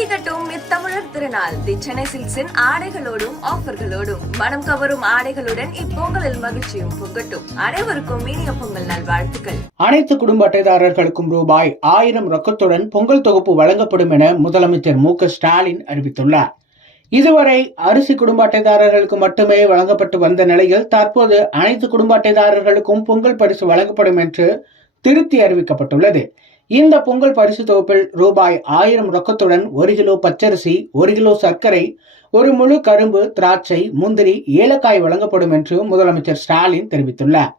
திகட்டும் இத்தமிழர் திருநாள். தி சென்னை சில்க்ஸின் ஆடைகளோடும் ஆஃபர்களோடும். மனம் கவரும் ஆடைகளுடன் இப்பொங்கலில் மகிழ்ச்சியும் பொங்கட்டும். அனைவருக்கும் இனிய பொங்கல் நல்வாழ்த்துக்கள். அனைத்து குடும்ப அட்டைதாரர்களுக்கும் ரூபாய் ஆயிரம் ரொக்கத்துடன் பொங்கல் தொகுப்பு வழங்கப்படும் என முதலமைச்சர் மு ஸ்டாலின் அறிவித்துள்ளார். இதுவரை அரிசி குடும்ப அட்டைதாரர்களுக்கு மட்டுமே வழங்கப்பட்டு வந்த நிலையில் தற்போது அனைத்து குடும்ப அட்டைதாரர்களுக்கும் பொங்கல் பரிசு வழங்கப்படும் என்று திருத்தி அறிவிக்கப்பட்டுள்ளது. இந்த பொங்கல் பரிசு தொகுப்பில் ரூபாய் ஆயிரம் ரொக்கத்துடன் ஒரு கிலோ பச்சரிசி ஒரு கிலோ சர்க்கரை ஒரு முழு கரும்பு திராட்சை முந்திரி ஏலக்காய் வழங்கப்படும் என்று முதலமைச்சர் ஸ்டாலின் தெரிவித்துள்ளார்.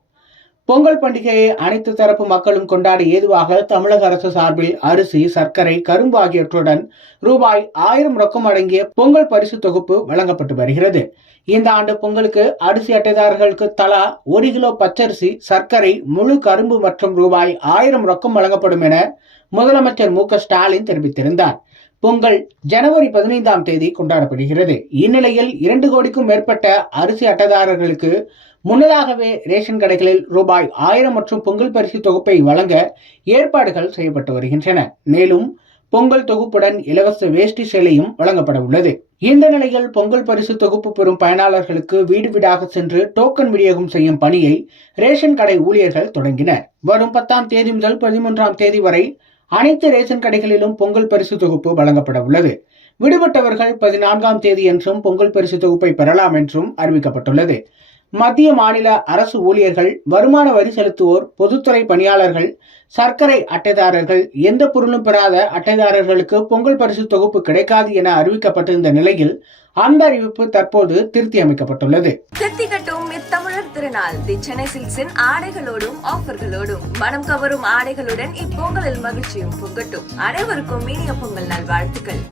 பொங்கல் பண்டிகையை அனைத்து தரப்பு மக்களும் கொண்டாட ஏதுவாக தமிழக அரசு சார்பில் அரிசி சர்க்கரை கரும்பு ஆகியவற்றுடன் ரூபாய் ஆயிரம் ரொக்கம் அடங்கிய பொங்கல் பரிசு தொகுப்பு வழங்கப்பட்டு வருகிறது. இந்த ஆண்டு பொங்கலுக்கு அரிசி அட்டைதாரர்களுக்கு தலா ஒரு கிலோ பச்சரிசி சர்க்கரை முழு கரும்பு மற்றும் ரூபாய் ஆயிரம் ரொக்கம் வழங்கப்படும் என முதலமைச்சர் மு க ஸ்டாலின் தெரிவித்திருந்தார். பொங்கல் ஜனவரி பதினைந்தாம் தேதி கொண்டாடப்படுகிறது. இந்நிலையில் இரண்டு கோடிக்கும் மேற்பட்ட அரிசி அட்டைதாரர்களுக்கு முன்னதாகவே ரேஷன் கடைகளில் ரூபாய் ஆயிரம் மற்றும் பொங்கல் பரிசு தொகுப்பை வழங்க ஏற்பாடுகள் செய்யப்பட்டு வருகின்றன. மேலும் பொங்கல் தொகுப்புடன் இலவச வேஷ்டி சேலையும் வழங்கப்பட உள்ளது. இந்த நிலையில் பொங்கல் பரிசு தொகுப்பு பெறும் பயனாளர்களுக்கு வீடு வீடாக சென்று டோக்கன் விநியோகம் செய்யும் பணியை ரேஷன் கடை ஊழியர்கள் தொடங்கினர். வரும் பத்தாம் தேதி முதல் பதிமூன்றாம் தேதி வரை அனைத்து ரேஷன் கடைகளிலும் பொங்கல் பரிசு தொகுப்பு வழங்கப்பட உள்ளது. விடுபட்டவர்கள் பதினான்காம் தேதி என்றும் பொங்கல் பரிசு தொகுப்பை பெறலாம் என்றும் அறிவிக்கப்பட்டுள்ளது. மத்திய மாநில அரசு ஊழியர்கள் வருமான வரி செலுத்துவோர் பொதுத்துறை பணியாளர்கள் சர்க்கரை அட்டைதாரர்கள் எந்த பொருளும் பெறாத அட்டைதாரர்களுக்கு பொங்கல் பரிசு தொகுப்பு கிடைக்காது என அறிவிக்கப்பட்டிருந்த நிலையில் அந்த அறிவிப்பு தற்போது திருத்தி அமைக்கப்பட்டுள்ளது. திருநாள் தி சென்னை சில்க்ஸின் ஆடைகளோடும் ஆஃபர்களோடும் மனம் கவரும் ஆடைகளுடன் இப்பொங்கலில் மகிழ்ச்சியும் பொங்கட்டும். அனைவருக்கும் இனிய பொங்கல் நல்வாழ்த்துக்கள்.